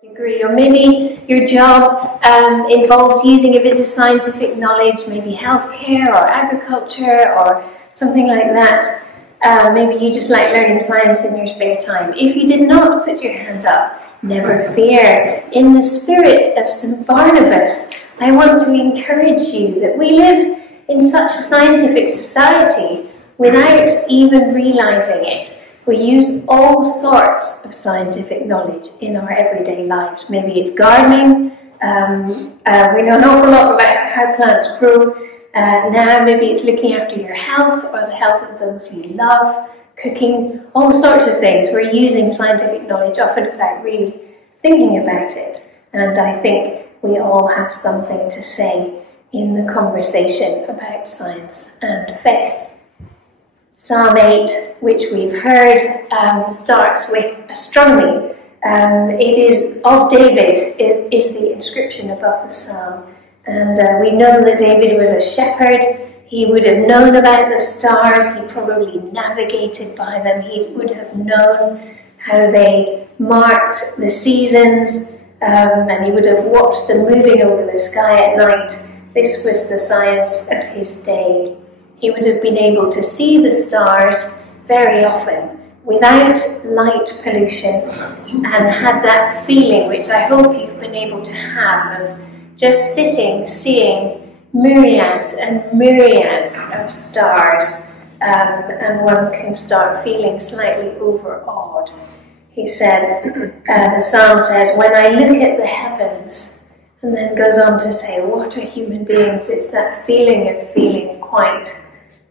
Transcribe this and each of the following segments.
degree, or maybe your job involves using a bit of scientific knowledge, maybe healthcare or agriculture or something like that. Maybe you just like learning science in your spare time. If you did not put your hand up, never fear. In the spirit of St. Barnabas, I want to encourage you that we live in such a scientific society without even realizing it. We use all sorts of scientific knowledge in our everyday lives. Maybe it's gardening. We know an awful lot about how plants grow. Now maybe it's looking after your health or the health of those you love, cooking, all sorts of things. We're using scientific knowledge often without really thinking about it. And I think we all have something to say in the conversation about science and faith. Psalm 8, which we've heard, starts with astronomy. It is of David, it is the inscription above the psalm. And we know that David was a shepherd. He would have known about the stars. He probably navigated by them. He would have known how they marked the seasons. And he would have watched them moving over the sky at night. This was the science of his day. He would have been able to see the stars very often without light pollution and had that feeling, which I hope you've been able to have, of just sitting, seeing myriads and myriads of stars, and one can start feeling slightly overawed. He said, the psalm says, when I look at the heavens, and then goes on to say, what are human beings? It's that feeling of feeling quite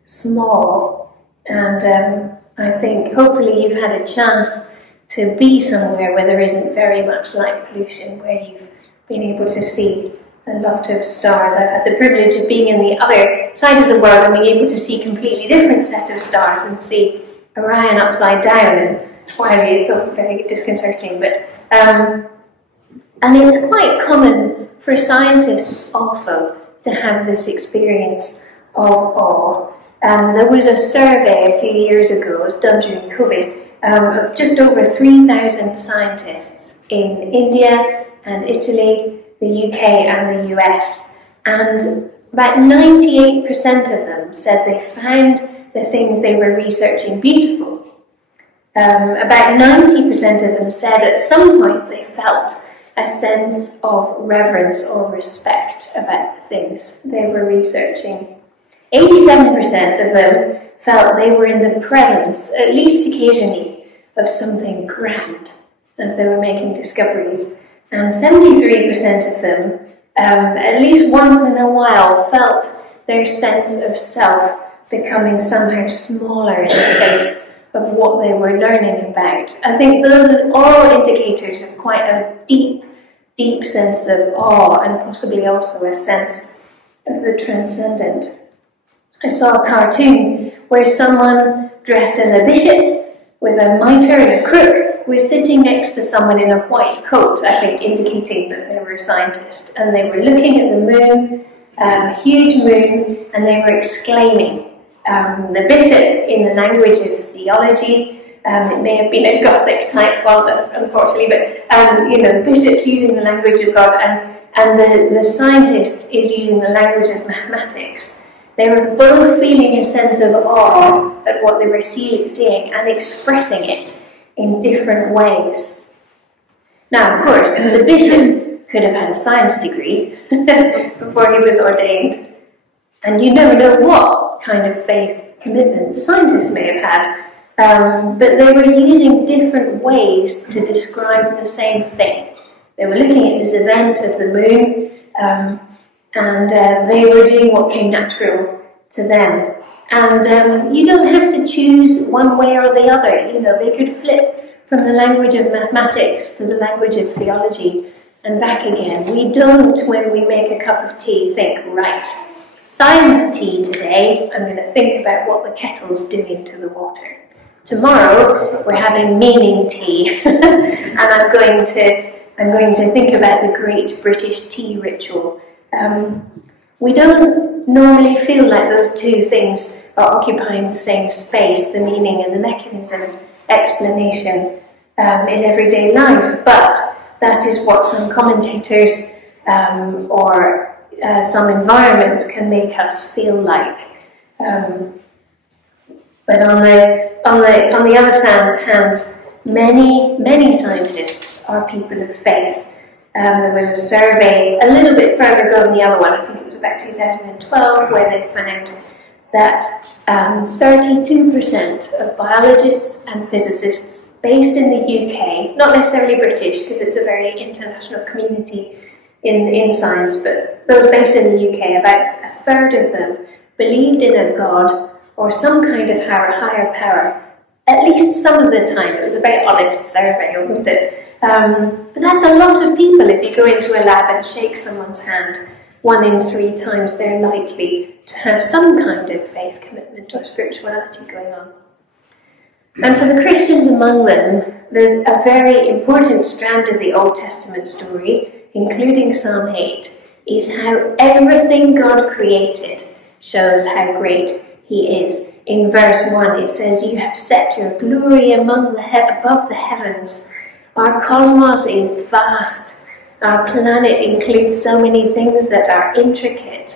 small. And I think hopefully you've had a chance to be somewhere where there isn't very much light pollution, where you've been able to see a lot of stars. I've had the privilege of being in the other side of the world and being able to see a completely different set of stars and see Orion upside down, and why it's all very disconcerting. But and it's quite common for scientists also to have this experience of awe. There was a survey a few years ago, it was done during COVID, of just over 3,000 scientists in India and Italy, the UK and the US, and about 98% of them said they found the things they were researching beautiful. About 90% of them said at some point they felt a sense of reverence or respect about the things they were researching. 87% of them felt they were in the presence, at least occasionally, of something grand as they were making discoveries. And 73% of them, at least once in a while, felt their sense of self becoming somehow smaller in the face of what they were learning about. I think those are all indicators of quite a deep, deep sense of awe, and possibly also a sense of the transcendent. I saw a cartoon where someone dressed as a bishop with a mitre and a crook was sitting next to someone in a white coat, I think indicating that they were a scientist, and they were looking at the moon, huge moon, and they were exclaiming. The bishop in the language of theology, it may have been a Gothic type font, unfortunately, but you know, the bishop's using the language of God, and the scientist is using the language of mathematics. They were both feeling a sense of awe at what they were seeing and expressing it in different ways. Now, of course, the bishop could have had a science degree before he was ordained, and you never know what kind of faith commitment the scientists may have had, but they were using different ways to describe the same thing. They were looking at this event of the moon, and they were doing what came natural to them. And you don't have to choose one way or the other. You know, they could flip from the language of mathematics to the language of theology and back again. We don't, when we make a cup of tea, think, right, science tea today, I'm going to think about what the kettle's doing to the water. Tomorrow, we're having meaning tea, and I'm going to think about the great British tea ritual. We don't normally feel like those two things are occupying the same space, the meaning and the mechanism of explanation in everyday life, but that is what some commentators or some environments can make us feel like. But on the other hand, many scientists are people of faith. There was a survey a little bit further ago than the other one, I think it was about 2012, where they found that 32% of biologists and physicists based in the UK, not necessarily British because it's a very international community in science, but those based in the UK, about a third of them believed in a God or some kind of higher power, at least some of the time. It was a very honest survey, wasn't it? But that's a lot of people. If you go into a lab and shake someone's hand, 1 in 3 times they're likely to have some kind of faith commitment or spirituality going on. And for the Christians among them, there's a very important strand of the Old Testament story, including Psalm 8, is how everything God created shows how great He is. In verse 1 it says, "You have set your glory above the heavens." Our cosmos is vast. Our planet includes so many things that are intricate,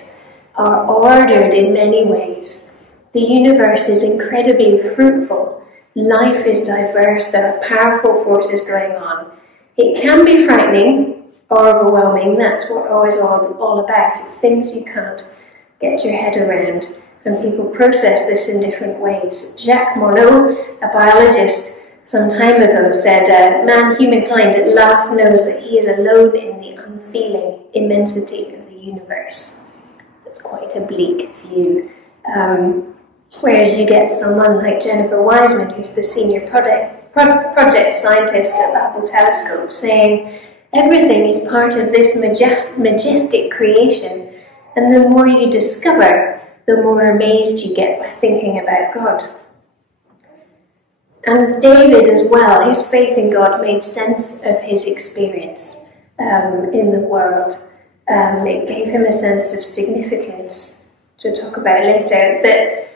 are ordered in many ways. The universe is incredibly fruitful. Life is diverse. There are powerful forces going on. It can be frightening or overwhelming. That's what always all about. It's things you can't get your head around. And people process this in different ways. Jacques Monod, a biologist, some time ago said, humankind at last knows that he is alone in the unfeeling immensity of the universe. That's quite a bleak view. Whereas you get someone like Jennifer Wiseman, who's the senior project scientist at the Hubble telescope, saying, everything is part of this majestic creation, and the more you discover, the more amazed you get by thinking about God. And David as well, his faith in God made sense of his experience in the world. It gave him a sense of significance, which we'll talk about later. But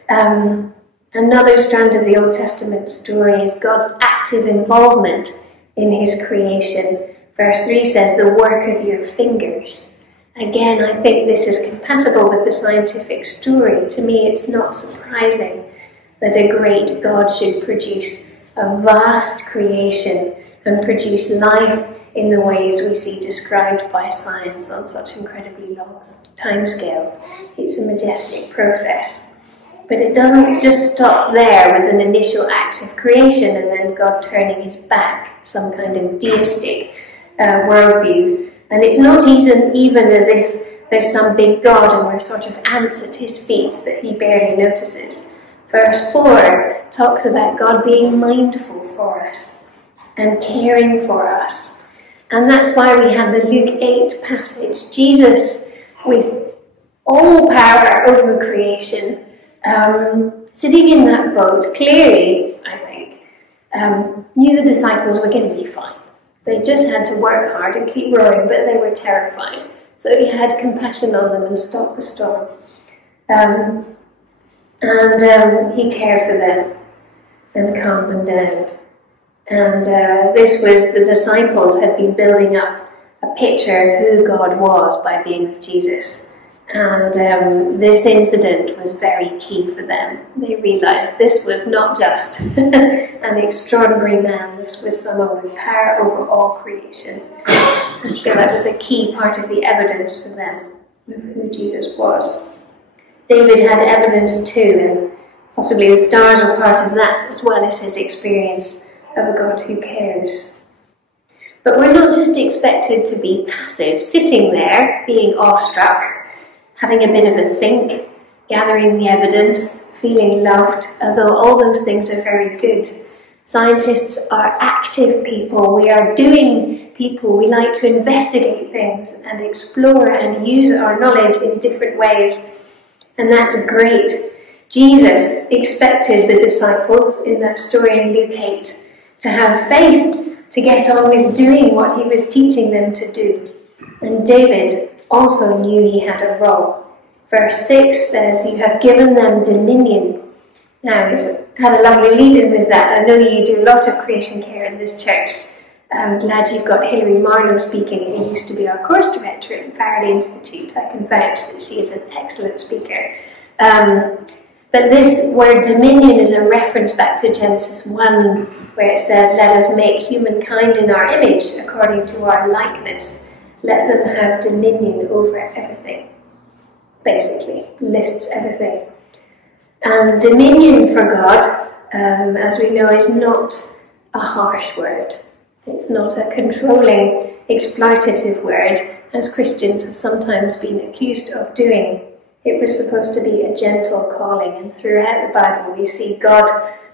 another strand of the Old Testament story is God's active involvement in his creation. Verse 3 says, "The work of your fingers." Again, I think this is compatible with the scientific story. To me, it's not surprising that a great God should produce a vast creation and produce life in the ways we see described by science on such incredibly long timescales. It's a majestic process. But it doesn't just stop there with an initial act of creation and then God turning his back, some kind of deistic worldview. And it's not even as if there's some big God and we're sort of ants at his feet that he barely notices. Verse 4 talks about God being mindful for us and caring for us. And that's why we have the Luke 8 passage. Jesus, with all power over creation, sitting in that boat, clearly, I think, knew the disciples were going to be fine. They just had to work hard and keep rowing, but they were terrified. So he had compassion on them and stopped the storm. And he cared for them and calmed them down. And this was, the disciples had been building up a picture of who God was by being with Jesus. And this incident was very key for them. They realised this was not just an extraordinary man, this was someone with power over all creation. I'm sure that was a key part of the evidence for them of who Jesus was. David had evidence too, and possibly the stars were part of that, as well as his experience of a God who cares. But we're not just expected to be passive, sitting there, being awestruck, having a bit of a think, gathering the evidence, feeling loved, although all those things are very good. Scientists are active people, we are doing people, we like to investigate things and explore and use our knowledge in different ways. And that's great. Jesus expected the disciples in that story in Luke 8 to have faith, to get on with doing what he was teaching them to do. And David also knew he had a role. Verse 6 says, "You have given them dominion." Now, I had a lovely lead-in with that. I know you do a lot of creation care in this church. I'm glad you've got Hilary Marlowe speaking, who used to be our course director at the Faraday Institute. I can vouch that she is an excellent speaker. But this word dominion is a reference back to Genesis 1, where it says, let us make humankind in our image, according to our likeness. Let them have dominion over everything. Basically, lists everything. And dominion for God, as we know, is not a harsh word. It's not a controlling, exploitative word, as Christians have sometimes been accused of doing. It was supposed to be a gentle calling, and throughout the Bible we see God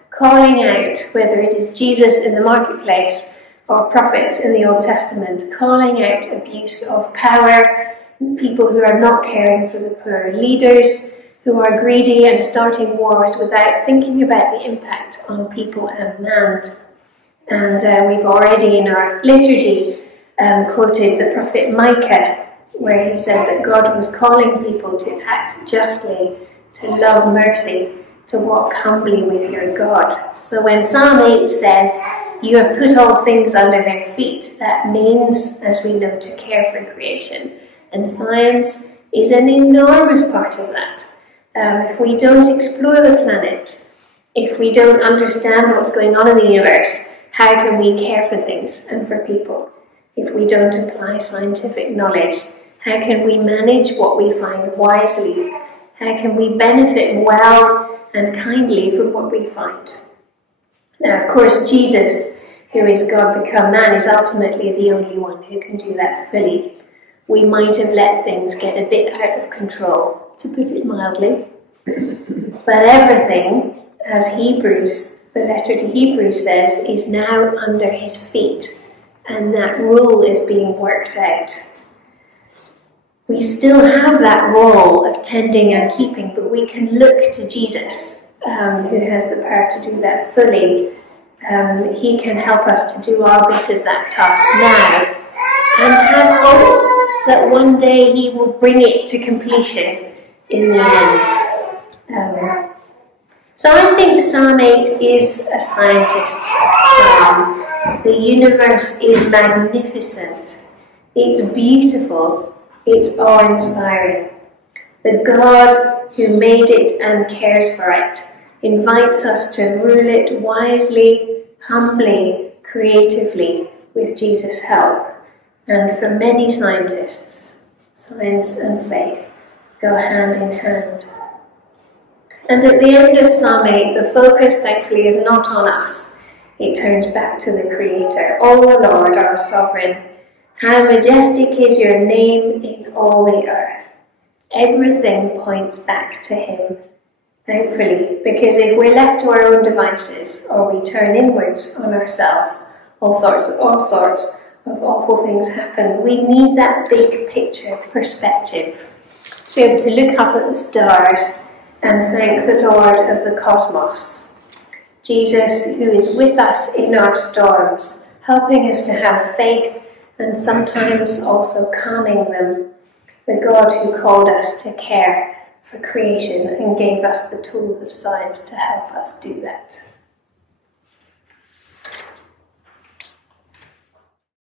calling out, whether it is Jesus in the marketplace or prophets in the Old Testament, calling out abuse of power, people who are not caring for the poor, leaders who are greedy and starting wars without thinking about the impact on people and land. And we've already in our liturgy quoted the prophet Micah, where he said that God was calling people to act justly, to love mercy, to walk humbly with your God. So when Psalm 8 says, you have put all things under their feet, that means, as we know, to care for creation. And science is an enormous part of that. If we don't explore the planet, if we don't understand what's going on in the universe, how can we care for things and for people? If we don't apply scientific knowledge, how can we manage what we find wisely? How can we benefit well and kindly from what we find? Now, of course, Jesus, who is God become man, is ultimately the only one who can do that fully. We might have let things get a bit out of control, to put it mildly. But everything, as Hebrews, the letter to Hebrews says, is now under his feet, and that rule is being worked out. We still have that role of tending and keeping, but we can look to Jesus, who has the power to do that fully. He can help us to do our bit of that task now, and have hope that one day he will bring it to completion in the end. So I think Psalm 8 is a scientist's psalm. The universe is magnificent. It's beautiful. It's awe-inspiring. The God who made it and cares for it invites us to rule it wisely, humbly, creatively, with Jesus' help. And for many scientists, science and faith go hand in hand. And at the end of Psalm 8, the focus, thankfully, is not on us. It turns back to the Creator. O Lord, our Sovereign, how majestic is your name in all the earth. Everything points back to him. Thankfully, because if we're left to our own devices, or we turn inwards on ourselves, all sorts of awful things happen. We need that big picture perspective to be able to look up at the stars and thank the Lord of the cosmos. Jesus, who is with us in our storms, helping us to have faith and sometimes also calming them. The God who called us to care for creation and gave us the tools of science to help us do that.